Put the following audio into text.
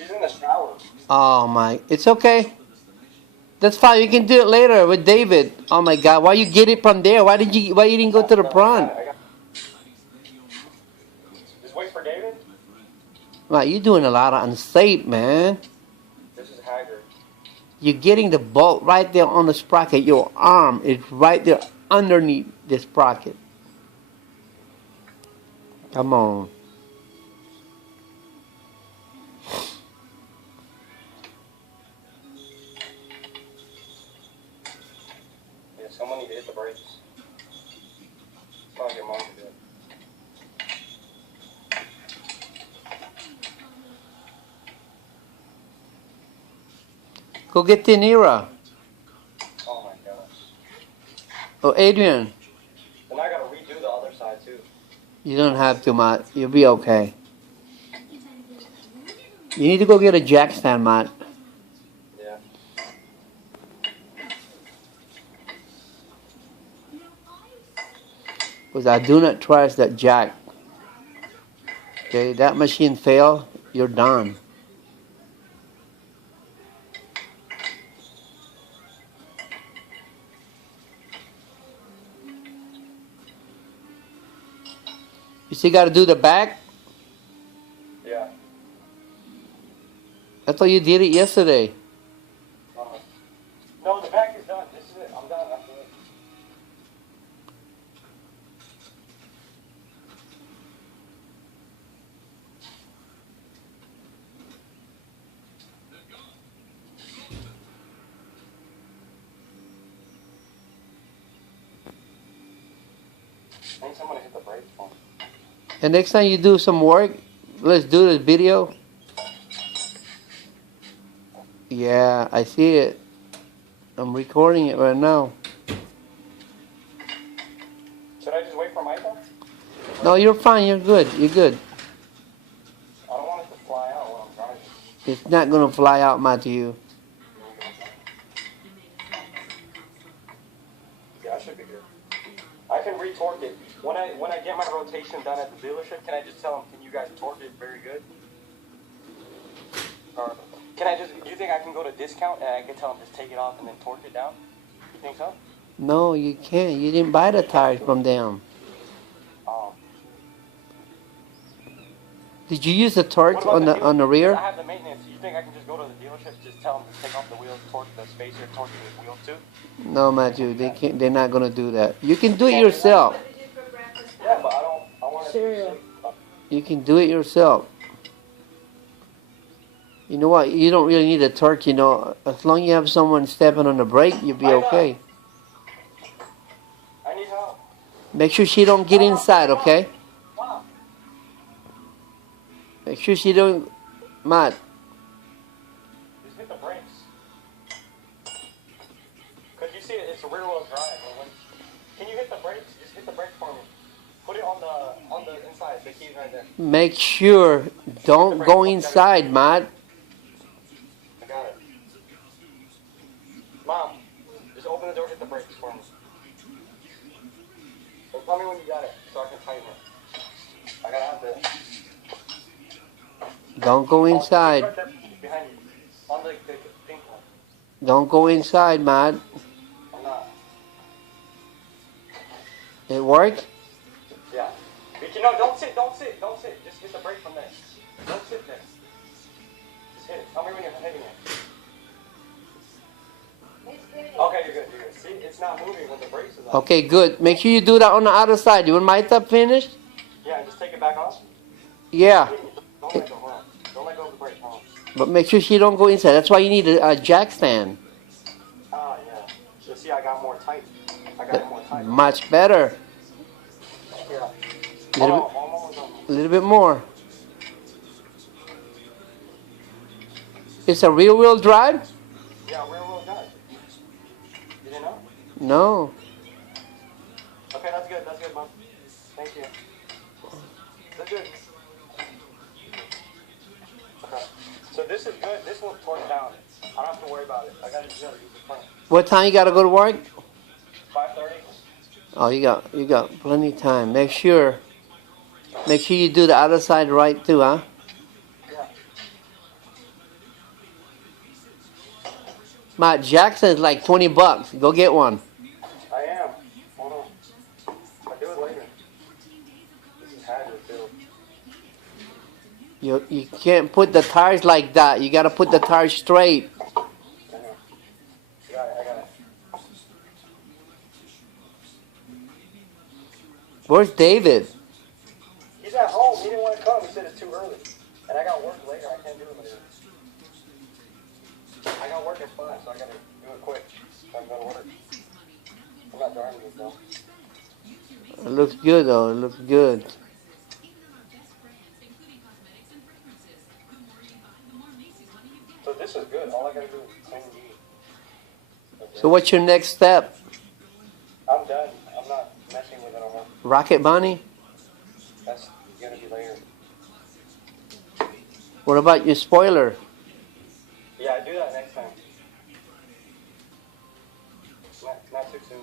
She's in the shower. Oh my, it's okay. That's fine. You can do it later with David. Oh my God, why you get it from there? Why you didn't go to the No, front? I got it. Just wait for David. Wow, you're doing a lot of unsafe, man. This is Haggard. You're getting the bolt right there on the sprocket. Your arm is right there underneath the sprocket. Come on. Yeah, someone need to hit the brakes. Probably get mom to do it. Go get Tenira. Oh my gosh. Oh, Adrian. And I gotta redo the other side too. You don't have to, Matt. You'll be okay. You need to go get a jack stand, Matt. Yeah. Because I do not trust that jack. Okay, that machine fail, you're done. You still got to do the back? Yeah. I thought you did it yesterday. No, the back is done. This is it. I'm done after this. I need someone to hit the brakes for me. And next time you do some work, let's do this video. Yeah, I see it. I'm recording it right now. Should I just wait for Michael? No, you're fine. You're good. You're good. I don't want it to fly out while I'm driving. It's not going to fly out, Matthew. Yeah, I should be good. I can retorque it. When I get my rotation done at the dealership, can I just tell them, can you guys torque it very good? Or can I just, do you think I can go to discount and I can tell them just take it off and then torque it down? You think so? No, you can't. You didn't buy the tires from them. Oh. Did you use the torque on the rear? I have the maintenance. You think I can just go to the dealership, just tell them to take off the wheels, torque the spacer, torque the wheels too? No, Matthew, they can't. They're not gonna do that. You can do it yourself. Yeah, but I want to Cereal. You can do it yourself. You know what? You don't really need a torque. You know, as long as you have someone stepping on the brake, you'll be okay. I need help. Make sure she don't get inside, okay? Make sure she don't, Matt. Just hit the brakes. Because you see, it's a rear wheel drive. Can you hit the brakes? Just hit the brakes for me. Put it on the inside. The key's right there. Make sure don't go inside, Matt. I got it. Mom, just open the door, hit the brakes for me. So tell me when you got it, so I can tighten it. I gotta have this. Don't go inside. Right there behind you. On the pink one. Don't go inside, Matt. I'm not. It worked? Yeah. No, don't sit. Just hit the brake from there. Don't sit there. Just hit it. Tell me when you're hitting it. Okay, you're good. See, it's not moving when the brakes is on. Okay, good. Make sure you do that on the other side. You want my top finished? Yeah, and just take it back off. Yeah. Don't let go. Hold on. Don't let go of the brake. Hold on. But make sure she don't go inside. That's why you need a jack stand. Ah, yeah. So see, I got more tight. I got it more tight. Much better. Yeah. A little bit more. It's a rear wheel drive? Yeah, rear wheel drive. You didn't know? No. Okay, that's good. That's good, Mom. Thank you. That's good. Okay. So this is good. This one's torn down. I don't have to worry about it. I got to use the front. What time you gotta go to work? 5:30. Oh, you got plenty of time. Make sure you do the other side right too, huh? Yeah. My Jackson's like $20. Go get one. I am. Hold on. I'll do it later. This is hazard filled. You can't put the tires like that. You gotta put the tires straight. I know. I got it. Where's David? He's at home. He didn't want to come. He said it's too early. And I got work later. I can't do it later. I got work at 5, so I gotta do it quick. So I can go to work. I'm not driving this though. It looks good though. It looks good. So this is good. All I gotta do is clean the. So what's your next step? I'm done. I'm not messing with it no more. Rocket Bunny? That's gonna be later. What about your spoiler? Yeah, I do that next time. Not too soon.